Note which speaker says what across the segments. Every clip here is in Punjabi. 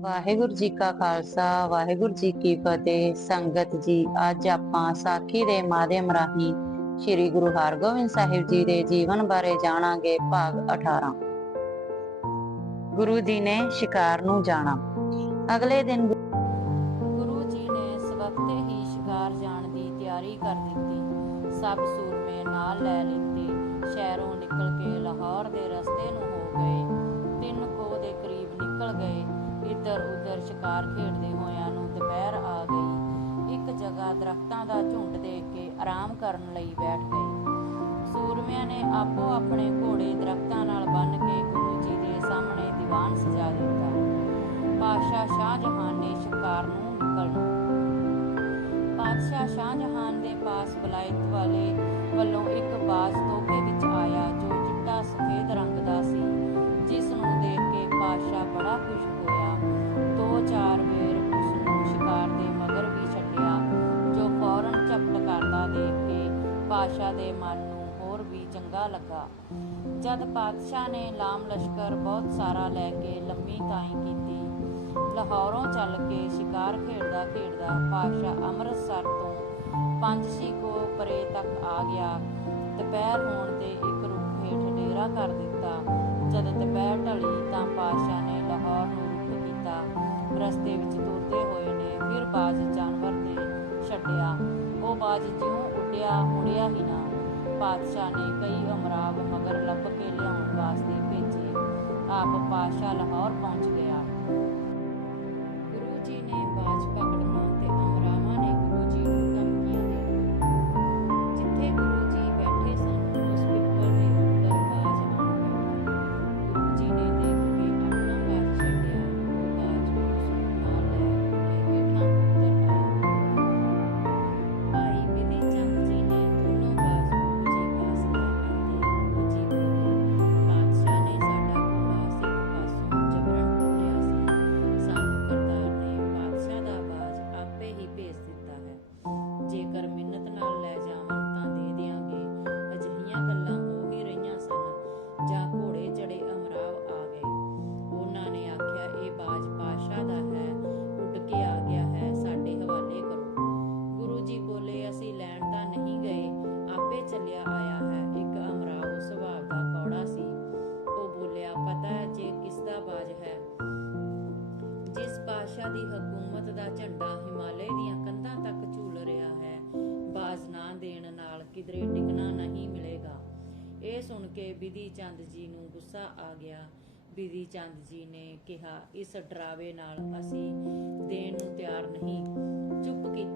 Speaker 1: ਵਾਹਿਗੁਰੂ ਜੀ ਕਾ ਖਾਲਸਾ, ਵਾਹਿਗੁਰੂ ਜੀ ਕੀ ਫਤਿਹ। ਸੰਗਤ ਜੀ, ਅੱਜ ਆਪਾਂ ਸਾਖੀ ਦੇ ਮਾਧਿਅਮ ਰਾਹੀਂ ਸ੍ਰੀ ਗੁਰੂ ਹਰਗੋਬਿੰਦ ਸਾਹਿਬ ਜੀ ਦੇ ਜੀਵਨ ਬਾਰੇ ਜਾਣਾਂਗੇ ਭਾਗ 18 ਗੁਰੂ ਜੀ ਨੇ ਸ਼ਿਕਾਰ ਨੂੰ ਜਾਣਾ। ਅਗਲੇ ਦਿਨ
Speaker 2: ਗੁਰੂ ਜੀ ਨੇ ਸਵਖਤੇ ਹੀ ਸ਼ਿਕਾਰ ਜਾਣ ਦੀ ਤਿਆਰੀ ਕਰ ਦਿੱਤੀ। ਸਭ ਸੂਰਮੇ ਨਾਲ ਲੈ ਲਿੱਤੇ। ਸ਼ਹਿਰੋਂ ਨਿਕਲ ਕੇ ਲਾਹੌਰ ਦੇ ਰਸਤੇ ਨੂੰ ਹੋ ਗਏ। ਤਿੰਨ ਕੋ ਦੇ ਕਰੀਬ ਨਿਕਲ ਗਏ। ਇੱਧਰ ਉੱਧਰ ਸ਼ਿਕਾਰ ਖੇਡਦੇ ਹੋਇਆਂ ਨੂੰ ਦੁਪਹਿਰ ਆ ਗਈ। ਇੱਕ ਜਗ੍ਹਾ ਦਰਖਤਾਂ ਦਾ ਝੁੰਡ ਦੇਖ ਕੇ ਆਰਾਮ ਕਰਨ ਲਈ ਬੈਠ ਗਏ ਸੂਰਮਿਆਂ ਨੇ ਆਪੋ ਆਪਣੇ ਘੋੜੇ ਦਰਖਤਾਂ ਨਾਲ ਬੰਨ੍ਹ ਕੇ ਗੁਰੂ ਜੀ ਦੇ ਸਾਹਮਣੇ ਦੀਵਾਨ ਸਜਾ ਦਿੱਤਾ। ਪਾਤਸ਼ਾਹ ਸ਼ਾਹਜਹਾਨ ਨੇ ਸ਼ਿਕਾਰ ਨੂੰ ਨਿਕਲਣਾ। ਪਾਤਸ਼ਾਹ ਸ਼ਾਹਜਹਾਨ ਦੇ ਪਾਸ ਬਲਾਇਤ ਵਾਲੇ ਵੱਲੋਂ ਇੱਕ ਬਾਜ਼ ਚੰਗਾ ਲੱਗਾ। ਜਦ ਪਾਤਸ਼ਾਹ ਨੇ ਲਾਮ ਲਸ਼ਕਰ ਬਹੁਤ ਸਾਰਾ ਲੈ ਕੇ ਲੰਮੀ ਤਾਈ ਕੀਤੀ, ਲਾਹੌਰੋਂ ਚੱਲ ਕੇ ਸ਼ਿਕਾਰ ਖੇਡਦਾ ਖੇਡਦਾ ਪਾਤਸ਼ਾਹ ਅੰਮ੍ਰਿਤਸਰ ਤੋਂ ਪੰਜ ਛੇ ਕੋ ਪਰੇ ਤੱਕ ਆ ਗਿਆ। ਦੁਪਹਿਰ ਹੋਣ ਤੇ ਇੱਕ ਰੁੱਖ ਹੇਠ ਡੇਰਾ ਕਰ ਦਿੱਤਾ। ਜਦ ਦੁਪਹਿਰ ਢਲੀ ਤਾਂ ਪਾਤਸ਼ਾਹ ਨੇ ਲਾਹੌਰ ਨੂੰ ਰੁਕ ਕੀਤਾ। ਰਸਤੇ ਵਿੱਚ ਤੁਰਦੇ ਹੋਏ ਨੇ ਫਿਰ ਬਾਜ਼ ਜਾਨਵਰ ਤੇ ਛੱਡਿਆ। ਉਹ ਬਾਜ਼ ਜਿਉਂ ਉੱਡਿਆ, ਮੁੜਿਆ ਹੀ ਨਾ। ਪਾਤਸ਼ਾਹ ਨੇ ਕਈ ਅਮਰਾਵ ਮਗਰ ਲੱਭ ਕੇ ਲਿਆਉਣ ਵਾਸਤੇ ਭੇਜੇ। ਆਪ ਪਾਤਸ਼ਾਹ ਲਾਹੌਰ ਪਹੁੰਚ ਗਿਆ। ਦੀ ਹਕੂਮਤ ਦਾ ਝੰਡਾ ਹਿਮਾਲਯ ਦੀਆਂ ਕੰਧਾਂ ਤੱਕ ਝੂਲ ਰਿਹਾ ਹੈ। ਬਾਜ਼ ਨਾ ਦੇਣ ਨਾਲ ਕਿਧਰੇ ਟਿਕਣਾ ਨਹੀਂ ਮਿਲੇਗਾ। ਇਹ ਸੁਣ ਕੇ ਬਿਧੀ ਚੰਦ ਜੀ ਨੂੰ ਗੁੱਸਾ ਆ ਗਿਆ। ਵਿਧੀ ਚੰਦ ਜੀ ਨੇ ਕਿਹਾ, ਇਸ ਡਰਾਵੇ ਨਾਲ ਅਸੀਂ ਦੇਣ ਨੂੰ ਤਿਆਰ ਨਹੀਂ। ਚੁੱਪ ਕੀਤੇ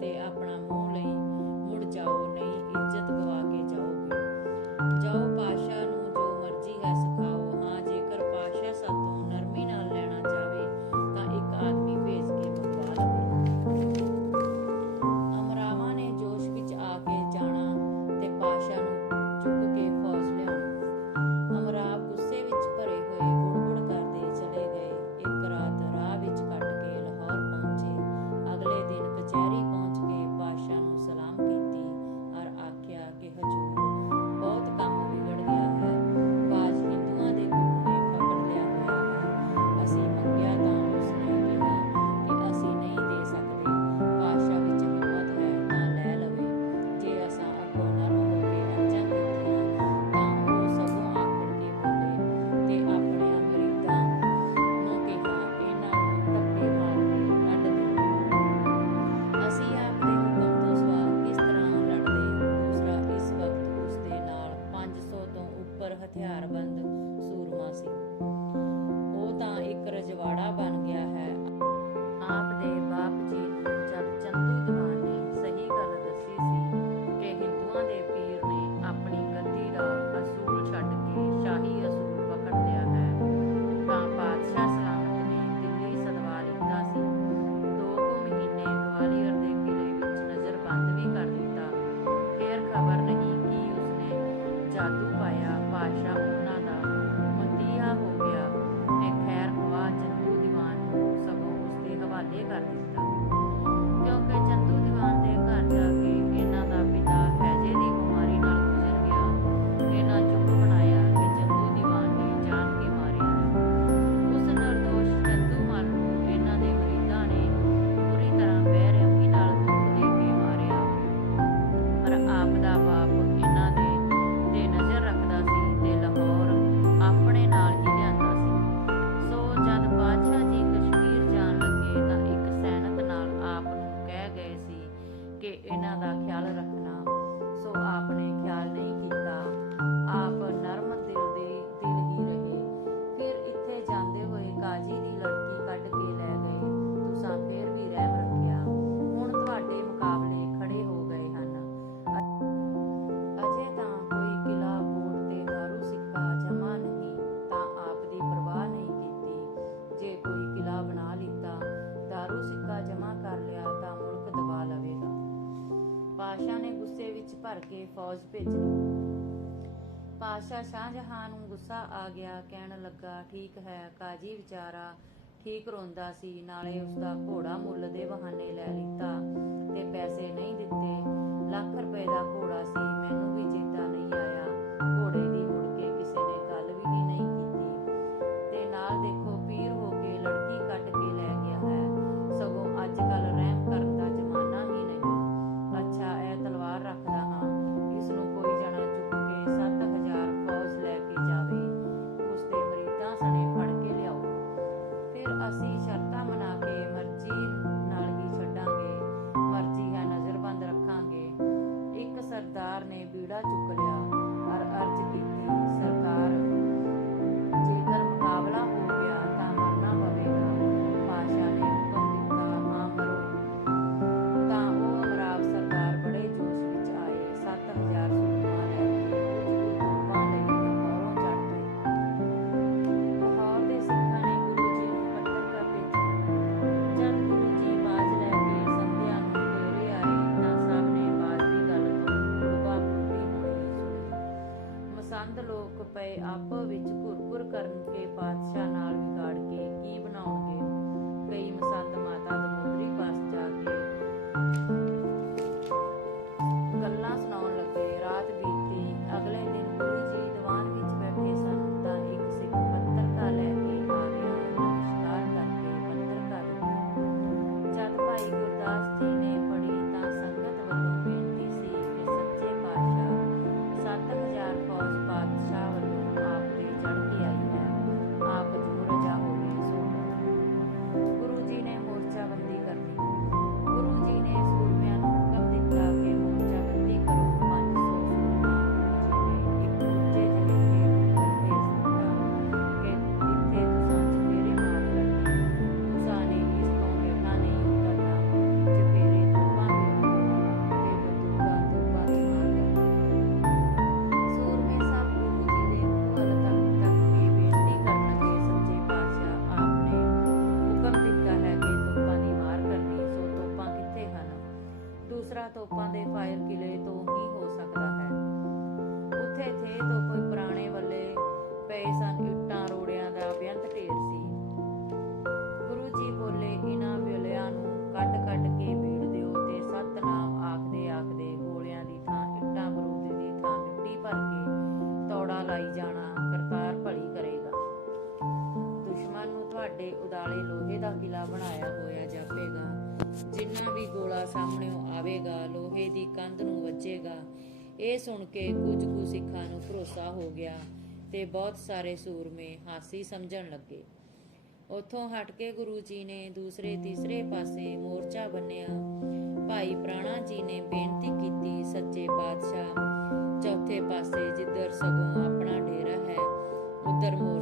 Speaker 2: ਭਰ ਕੇ ਫੌਜ ਭੇਜੀ ਪਾਸ਼ਾ ਸ਼ਾਹਜਹਾਂ ਨੂੰ ਗੁੱਸਾ ਆ ਗਿਆ, ਕਹਿਣ ਲੱਗਾ, ਠੀਕ ਹੈ ਕਾਜੀ ਵਿਚਾਰਾ, ਠੀਕ ਰੋਂਦਾ ਸੀ, ਨਾਲੇ ਉਸਦਾ ਘੋੜਾ ਮੁੱਲ ਦੇ ਬਹਾਨੇ ਲੈ ਲਿੱਤਾ ਤੇ ਪੈਸੇ ਨਹੀਂ ਦਿੱਤੇ। ਲੱਖ ਰੁਪਏ ਦਾ ਘੋੜਾ ਸੀ, ਮੈਨੂੰ ਕਿੰਨਾ ਵੀ ਗੋਲਾ ਸਾਹਮਣੇੋਂ ਆਵੇਗਾ, ਲੋਹੇ ਦੀ ਕੰਧ ਨੂੰ ਵੱਜੇਗਾ। ਇਹ ਸੁਣ ਕੇ ਕੁਝ ਕੁ ਸਿੱਖਾਂ ਨੂੰ ਭਰੋਸਾ ਹੋ ਗਿਆ ਤੇ ਬਹੁਤ ਸਾਰੇ ਸੂਰਮੇ ਹਾਸੀ ਸਮਝਣ ਲੱਗੇ। ਉਥੋਂ ਹਟ ਕੇ ਗੁਰੂ ਜੀ ਨੇ ਦੂਸਰੇ ਤੀਸਰੇ ਪਾਸੇ ਮੋਰਚਾ ਬੰਨਿਆ। ਭਾਈ ਪ੍ਰਾਣਾ ਜੀ ਨੇ ਬੇਨਤੀ ਕੀਤੀ, ਸੱਚੇ ਪਾਤਸ਼ਾਹ, ਚੌਥੇ ਪਾਸੇ ਜਿੱਧਰ ਸਗੋਂ ਆਪਣਾ ਡੇਰਾ ਹੈ, ਉਧਰ ਮੋਰ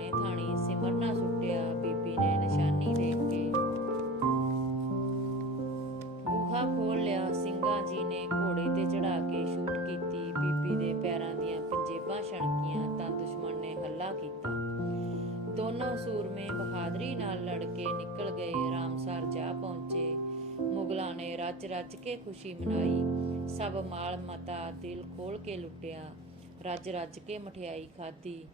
Speaker 2: ਹੀ ਝਰਨੇ ਥਾਣੀ ਸਿਮਰਨਾ ਸੁੱਟਿਆ ਬੀਬੀ ਨੇ ਨਿਸ਼ਾਨੀ ਦੇਖ ਕੇ। ਬੂਹਾ ਖੋਲ ਲਿਆ, ਸਿੰਘਾਂ ਜੀ ਨੇ ਘੋੜੇ ਤੇ ਚੜਾ ਕੇ ਸ਼ੂਟ ਕੀਤੀ। ਬੀਬੀ ਦੇ ਪੈਰਾਂ ਦੀਆਂ ਪੰਜੇਬਾਂ ਛਣਕੀਆਂ ਤਾਂ ਦੁਸ਼ਮਣ ਨੇ ਹੱਲਾ ਕੀਤਾ। ਦੋਨੋਂ ਸੂਰਮੇ ਬਹਾਦਰੀ ਨਾਲ ਲੜ ਕੇ ਨਿਕਲ ਗਏ। ਰਾਮਸਰ ਜਾ ਪਹੁੰਚੇ। ਮੁਗਲਾਂ ਨੇ ਰੱਜ ਰੱਜ ਕੇ ਖੁਸ਼ੀ ਮਨਾਈ। ਸਭ ਮਾਲ ਮਤਾ ਦਿਲ ਖੋਲ ਕੇ ਲੁੱਟਿਆ। ਰੱਜ ਰੱਜ ਕੇ ਮਠਿਆਈ ਖਾਧੀ।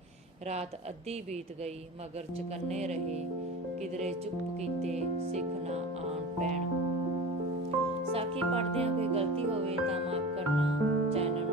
Speaker 2: ਰਾਤ ਅੱਧੀ ਬੀਤ ਗਈ, ਮਗਰ ਚਕੰਨੇ ਰਹੇ। ਕਿਦਰੇ ਚੁੱਪ ਕੀਤੇ, ਸਿੱਖ ਨਾ ਆਣ ਪੈਣ। ਸਾਖੀ ਪੜਦਿਆਂ ਕੋਈ ਗਲਤੀ ਹੋਵੇ ਤਾਂ ਮਾਫ ਕਰਨਾ ਚੈਨਲ